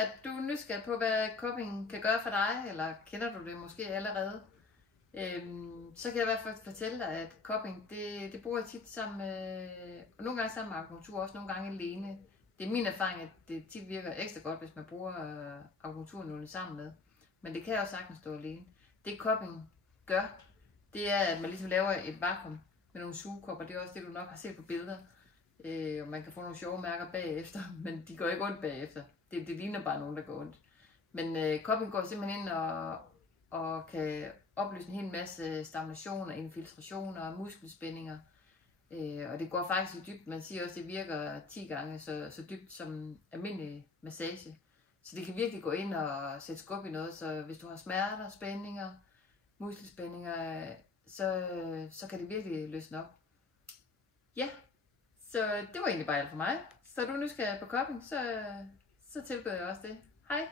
Er du nysgerrig på, hvad cupping kan gøre for dig, eller kender du det måske allerede? Så kan jeg i hvert fald fortælle dig, at cupping, det bruger jeg tit sammen med, og nogle gange sammen med akupunktur, også nogle gange alene. Det er min erfaring, at det tit virker ekstra godt, hvis man bruger akupunkturen sammen med. Men det kan også sagtens stå alene. Det cupping gør, det er, at man ligesom laver et vakuum med nogle sugekopper. Det er også det, du nok har set på billeder. Og man kan få nogle sjove mærker bagefter, men de går ikke ondt bagefter. Det ligner bare nogen, der går ondt. Men cupping går simpelthen ind og kan opløse en hel masse stagnationer, infiltrationer, muskelspændinger. Og det går faktisk i dybt. Man siger også, at det virker 10 gange så dybt som almindelig massage. Så det kan virkelig gå ind og sætte skub i noget. Så hvis du har smerter, spændinger, muskelspændinger, så kan det virkelig løsne op. Ja, så det var egentlig bare alt for mig. Så er du nysgerrig på cupping, så tilbyder jeg også det. Hej!